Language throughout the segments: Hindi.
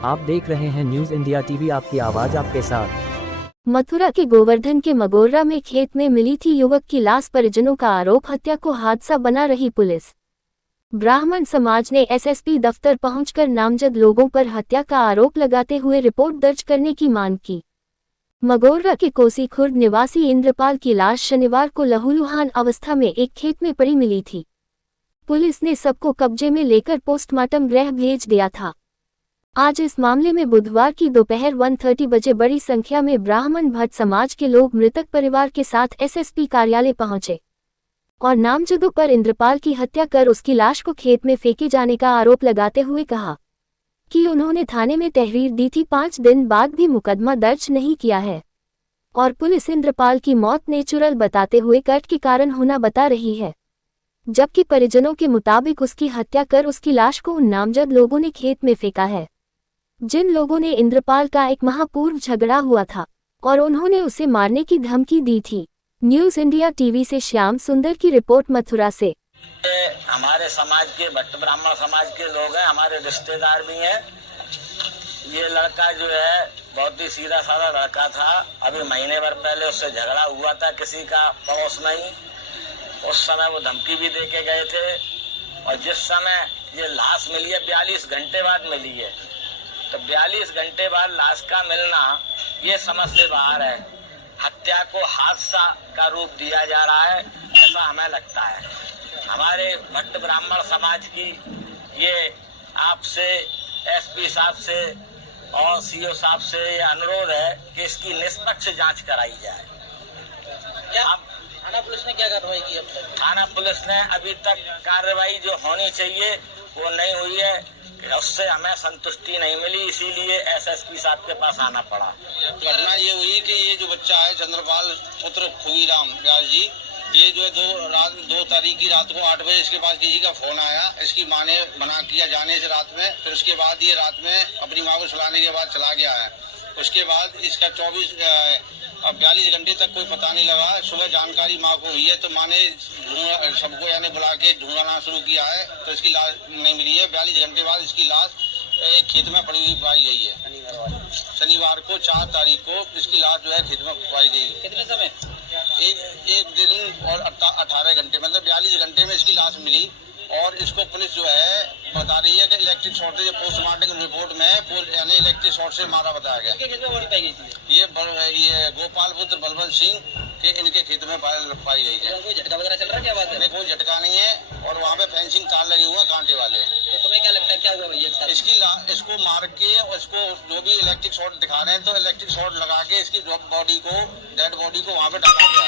आप देख रहे हैं न्यूज इंडिया टीवी, आपकी आवाज आपके साथ। मथुरा के गोवर्धन के मगोर्रा में खेत में मिली थी युवक की लाश, परिजनों का आरोप, हत्या को हादसा बना रही पुलिस। ब्राह्मण समाज ने एसएसपी दफ्तर पहुंचकर नामजद लोगों पर हत्या का आरोप लगाते हुए रिपोर्ट दर्ज करने की मांग की। मगोर्रा के कोसी खुर्द निवासी इंद्रपाल की लाश शनिवार को लहूलुहान अवस्था में एक खेत में पड़ी मिली थी। पुलिस ने सबको कब्जे में लेकर पोस्टमार्टम गृह भेज दिया था। आज इस मामले में बुधवार की दोपहर 1:30 बजे बड़ी संख्या में ब्राह्मण भट्ट समाज के लोग मृतक परिवार के साथ एसएसपी कार्यालय पहुंचे और नामजदों पर इंद्रपाल की हत्या कर उसकी लाश को खेत में फेंके जाने का आरोप लगाते हुए कहा कि उन्होंने थाने में तहरीर दी थी, 5 दिन बाद भी मुकदमा दर्ज नहीं किया है और पुलिस इंद्रपाल की मौत नेचुरल बताते हुए कट के कारण होना बता रही है, जबकि परिजनों के मुताबिक उसकी हत्या कर उसकी लाश को उन नामजद लोगों ने खेत में फेंका है जिन लोगों ने इंद्रपाल का एक माह पूर्व झगड़ा हुआ था और उन्होंने उसे मारने की धमकी दी थी। न्यूज इंडिया टीवी से श्याम सुंदर की रिपोर्ट मथुरा से। हमारे समाज के भट्ट ब्राह्मण समाज के लोग हैं, हमारे रिश्तेदार भी हैं। ये लड़का जो है बहुत ही सीधा साधा लड़का था। अभी महीने भर पहले उससे झगड़ा हुआ था किसी का पड़ोस में ही। उस समय वो धमकी भी दे के गए थे और जिस समय ये लाश मिली है 42 घंटे बाद मिली है, तो 42 घंटे बाद लाश का मिलना ये समझ से बाहर है। हत्या को हादसा का रूप दिया जा रहा है, ऐसा हमें लगता है। हमारे भट्ट ब्राह्मण समाज की ये आपसे, एसपी साहब से और सीओ साहब से ये अनुरोध है कि इसकी निष्पक्ष जांच कराई जाए। क्या थाना पुलिस ने क्या कार्रवाई की अब तक? थाना पुलिस ने अभी तक कार्रवाई जो होनी चाहिए वो नहीं हुई है, उससे हमें संतुष्टि नहीं मिली, इसीलिए एसएसपी साहब के पास आना पड़ा। घटना ये हुई कि ये जो बच्चा है चंद्रपाल पुत्र खुबीराम व्यास जी, ये जो है 2 तारीख की रात को 8 बजे इसके पास किसी का फोन आया। इसकी माँ ने मना किया जाने से रात में, फिर उसके बाद ये रात में अपनी माँ को सुलाने के बाद चला गया है। उसके बाद इसका 42 घंटे तक कोई पता नहीं लगा। सुबह जानकारी माँ को हुई है तो माँ ने सबको यानी बुला के ढूंढना शुरू किया है, तो इसकी लाश नहीं मिली है। 42 घंटे बाद इसकी लाश एक खेत में पड़ी हुई पाई गई है। शनिवार को 4 तारीख को इसकी लाश जो है खेत में पाई गई। कितने समय? एक दिन और 18 घंटे, मतलब 42 घंटे में इसकी लाश मिली। और इसको पुलिस जो है बता रही है कि इलेक्ट्रिक शॉर्ट से, पोस्टमार्टम रिपोर्ट में यानी इलेक्ट्रिक शॉर्ट से मारा बताया गया। ये गोपाल पुत्र बलवंत सिंह के इनके खेत में पाई गई है। कोई झटका वगैरह चल रहा है क्या बात है? नहीं, कोई झटका नहीं है और वहाँ पे फेंसिंग तार लगे हुए कांटे वाले। तो तुम्हें क्या लगता है क्या हुआ भैया? इसको मार के और इसको जो भी इलेक्ट्रिक शॉर्ट दिखा रहे हैं, तो इलेक्ट्रिक शॉर्ट लगा के इसकी डेड बॉडी को वहाँ पे डाला गया।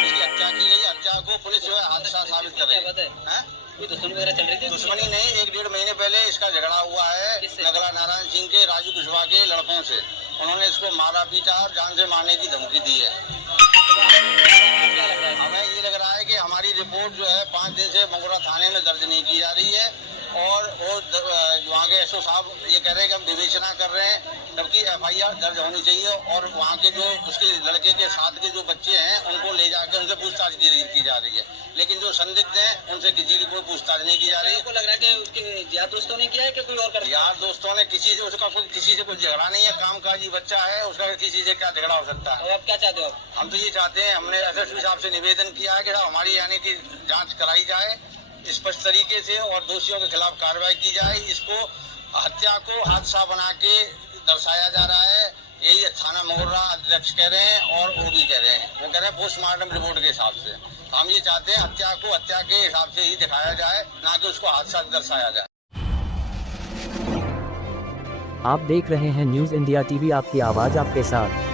इसकी हत्या की गई। हत्या को पुलिस जो है हादसा साबित कर रही है। कोई दुश्मनी वगैरह चल रही थी? दुश्मनी नहीं, 1-1.5 महीने पहले इसका झगड़ा हुआ है नगला नारायण सिंह के, राजू कुशवाहा के लड़कों से। उन्होंने इसको मारा पीटा और जान से मारने की धमकी दी है। हमें ये लग रहा है कि हमारी रिपोर्ट जो है 5 दिन से मगोरा थाने में दर्ज नहीं की जा रही है और वो वहाँ के एसओ साहब ये कह रहे हैं कि हम विवेचना कर रहे हैं, जबकि एफआईआर दर्ज होनी चाहिए और वहाँ के जो उसके लड़के के साथ के जो बच्चे हैं उनको ले जाकर उनसे पूछताछ की जा रही है, लेकिन जो संदिग्ध हैं उनसे किसी की कोई पूछताछ नहीं की जा रही है। आपको लग रहा है कि उसके यार दोस्तों ने किया है कि कोई और कर? यार दोस्तों ने किसी से कोई झगड़ा नहीं है, कामकाजी बच्चा है, उसका किसी से क्या झगड़ा हो सकता है। तो आप क्या चाहते हो? हम तो ये चाहते हैं, हमने एसएसपी साहब से निवेदन किया है कि हमारी यानी कि जांच कराई जाए स्पष्ट तरीके से और दोषियों के खिलाफ कार्रवाई की जाए। इसको हत्या को हादसा बना के दर्शाया जा रहा है, यही थाना मगोर्रा अध्यक्ष कह रहे हैं और वो भी कह रहे हैं। वो कह रहे हैं पोस्टमार्टम रिपोर्ट के हिसाब से। हम ये चाहते हैं हत्या को हत्या के हिसाब से ही दिखाया जाए, ना कि उसको हादसा दर्शाया जाए। आप देख रहे हैं न्यूज इंडिया टीवी, आपकी आवाज आपके साथ।